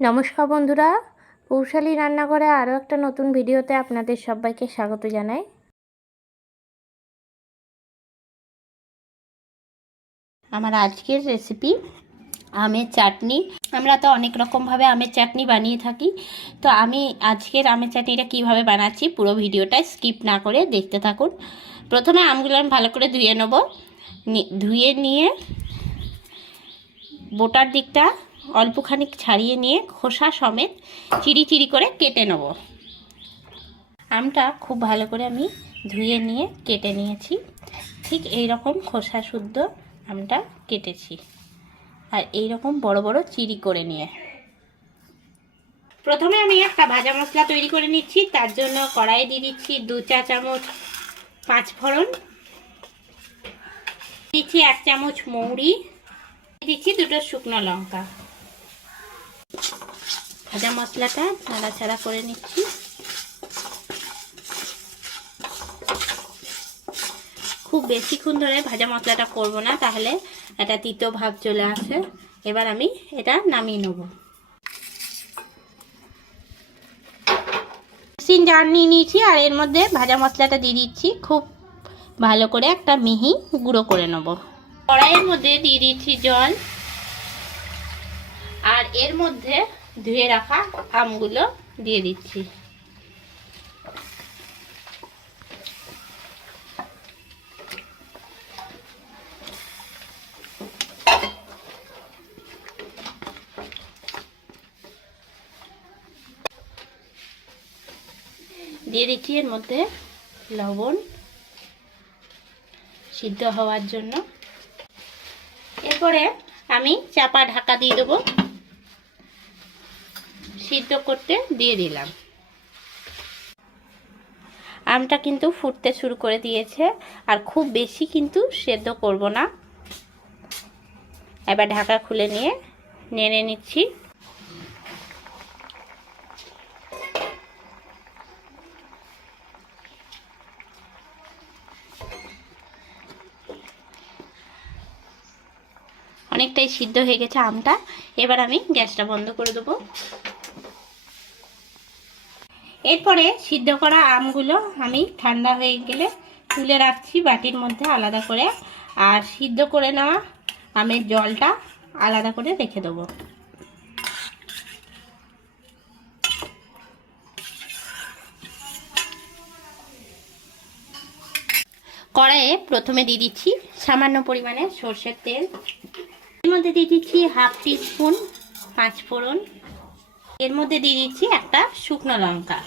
নমস্কার বন্ধুরা, পৌশালী রান্নাঘরে আরও একটা নতুন ভিডিওতে আপনাদের সবাইকে স্বাগত জানাই। আমার আজকের রেসিপি আমের চাটনি। আমরা তো অনেক রকমভাবে আমের চাটনি বানিয়ে থাকি, তো আমি আজকের আমের চাটনিটা কিভাবে বানাচ্ছি পুরো ভিডিওটা স্কিপ না করে দেখতে থাকুন। প্রথমে আমগুলো আমি ভালো করে ধুয়ে নেব। ধুয়ে নিয়ে বোটার দিকটা অল্পখানি ছাড়িয়ে নিয়ে খোসা সমেত চিড়ি চিড়ি করে কেটে নেব। আমটা খুব ভালো করে আমি ধুয়ে নিয়ে কেটে নিয়েছি। ঠিক এই রকম খোসা শুদ্ধ আমটা কেটেছি, আর এই রকম বড় বড় চিড়ি করে নিয়ে প্রথমে আমি একটা ভাজা মশলা তৈরি করে নিচ্ছি। তার জন্য কড়াইয়ে দিয়ে দিচ্ছি 2 চা চামচ 5 ফোড়ন, দিচ্ছি 1 চামচ মৌরি, দিচ্ছি 2টো শুকনো লঙ্কা। ভাজা মশলাটা নাড়াচাড়া করে নিচ্ছি। খুব বেশিক্ষণ ধরে ভাজা মশলাটা করব না, তাহলে এটা তিতো ভাব চলে আসে। এবার আমি এটা নামিয়ে নেব। মিক্সিং জার নিয়ে নিয়েছি, আর এর মধ্যে ভাজা মশলাটা দিয়ে দিচ্ছি। খুব ভালো করে একটা মিহি গুঁড়ো করে নেব। কড়াইয়ের মধ্যে দিয়ে দিচ্ছি জল, আর এর মধ্যে ধুয়ে রাখা আমগুলো দিয়ে দিচ্ছি। দিয়ে দিচ্ছি এর মধ্যে লবণ সিদ্ধ হওয়ার জন্য। এরপরে আমি চাপা ঢাকা দিয়ে দেবো। সিদ্ধ করতে দিয়ে দিলাম। আমটা কিন্তু ফুটতে শুরু করে দিয়েছে, আর খুব বেশি কিন্তু সেদ্ধ করব না। এবার ঢাকা খুলে নিয়ে নেড়ে নিচ্ছি। অনেকটাই সিদ্ধ হয়ে গেছে আমটা। এবার আমি গ্যাসটা বন্ধ করে দেবো। এরপরে সিদ্ধ করা আমগুলো আমি ঠান্ডা হয়ে গেলে তুলে রাখছি বাটির মধ্যে আলাদা করে, আর সিদ্ধ করে নেওয়া আমের জলটা আলাদা করে রেখে দেবো। কড়াইয়ে প্রথমে দিয়ে দিচ্ছি সামান্য পরিমাণে সরষের তেল। এর মধ্যে দিয়ে দিচ্ছি 1/2 টিস্পুন 5 ফোড়ন। এর মধ্যে দিয়ে দিচ্ছি একটা শুকনো লঙ্কা।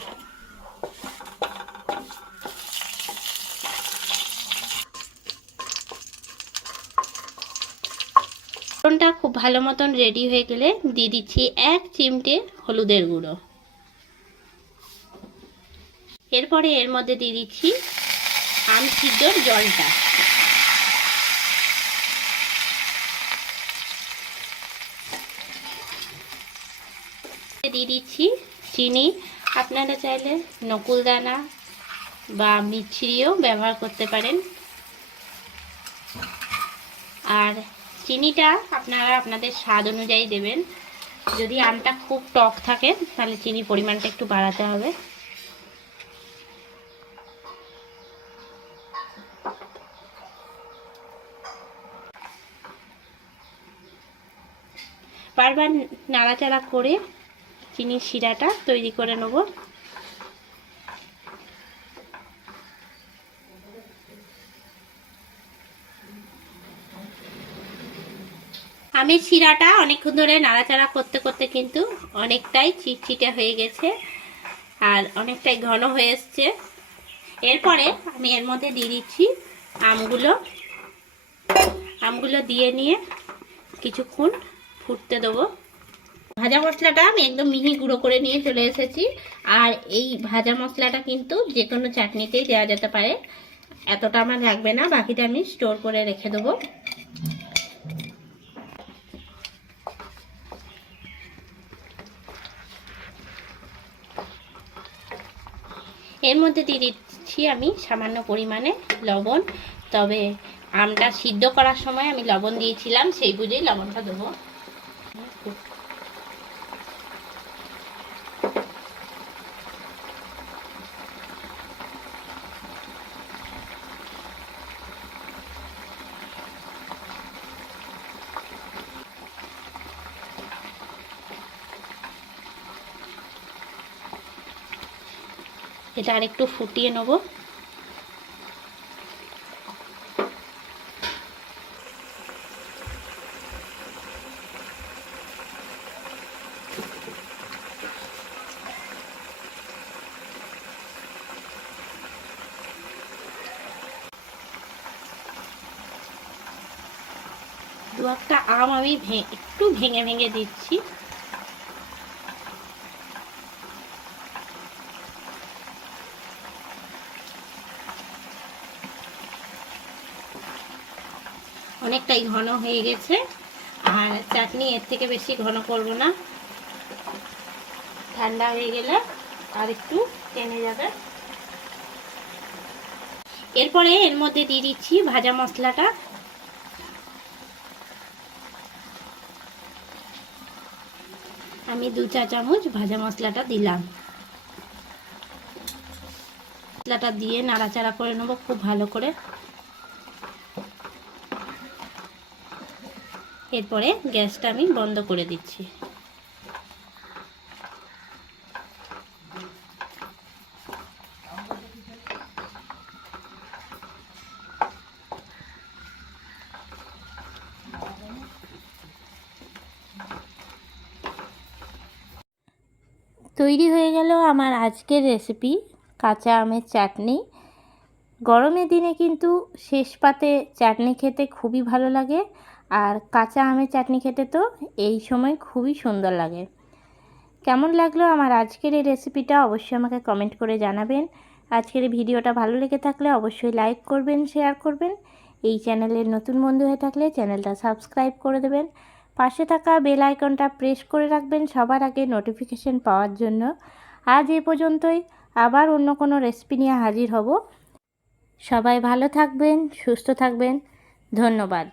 ফোড়নটা খুব ভালো মতন রেডি হয়ে গেলে দিয়ে দিচ্ছি 1 চিমটে হলুদের গুঁড়ো। এরপরে এর মধ্যে দিয়ে দিচ্ছি আম সিদ্ধর জলটা। দিয়ে দিচ্ছি চিনি। আপনারা চাইলে নকুলদানা বা মিছরিও ব্যবহার করতে পারেন। আর চিনিটা আপনারা আপনাদের স্বাদ অনুযায়ী দেবেন। যদি আমটা খুব টক থাকে তাহলে চিনির পরিমাণটা একটু বাড়াতে হবে। বারবার নাড়াচাড়া করে চিনির শিরাটা তৈরি করে নেব। আমের শিরাটা অনেকক্ষণ ধরে নাড়াচাড়া করতে করতে কিন্তু অনেকটাই চিটচিটে হয়ে গেছে, আর অনেকটাই ঘন হয়ে এসছে। এরপরে আমি এর মধ্যে দিয়ে দিচ্ছি আমগুলো দিয়ে নিয়ে কিছুক্ষণ ফুটতে দেবো। ভাজা মশলাটা আমি একদম মিহি গুঁড়ো করে নিয়ে চলে এসেছি, আর এই ভাজা মশলাটা কিন্তু যে কোনো চাটনিতেই দেওয়া যেতে পারে। এতটা আমার লাগবে না, বাকিটা আমি স্টোর করে রেখে দেবো। এর মধ্যে দিয়ে দিচ্ছি আমি সামান্য পরিমাণে লবণ। তবে আমটা সিদ্ধ করার সময় আমি লবণ দিয়েছিলাম, সেই বুঝেই লবণটা দেবো। এটা আরেকটু ফুটিয়ে নেব। দু একটা আম আমি একটু ভেঙে ভেঙে দিচ্ছি। অনেকটাই ঘন হয়ে গেছে, আর চাটনি এর থেকে বেশি ঘন করব না, ঠান্ডা হয়ে গেলে আর একটু টেনে যাবে। এরপরে এর মধ্যে দিয়ে দিচ্ছি ভাজা মশলাটা। আমি 2 চা চামচ ভাজা মশলাটা দিলাম। মশলাটা দিয়ে নাড়াচাড়া করে নেব খুব ভালো করে। এরপরে গ্যাসটা আমি বন্ধ করে দিচ্ছি। তৈরি হয়ে গেল আমার আজকের রেসিপি, কাঁচা আমের চাটনি। গরমের দিনে কিন্তু শেষ পাতে চাটনি খেতে খুবই ভালো লাগে, আর কাঁচা আমের চাটনি খেতে তো এই সময় খুবই সুন্দর লাগে। কেমন লাগলো আমার আজকের এই রেসিপিটা অবশ্যই আমাকে কমেন্ট করে জানাবেন। আজকের এই ভিডিওটা ভালো লেগে থাকলে অবশ্যই লাইক করবেন, শেয়ার করবেন। এই চ্যানেলের নতুন বন্ধু হয়ে থাকলে চ্যানেলটা সাবস্ক্রাইব করে দেবেন। পাশে থাকা বেল আইকনটা প্রেস করে রাখবেন সবার আগে নোটিফিকেশন পাওয়ার জন্য। আজ এ পর্যন্তই, আবার অন্য কোনো রেসিপি নিয়ে হাজির হব। সবাই ভালো থাকবেন, সুস্থ থাকবেন। ধন্যবাদ।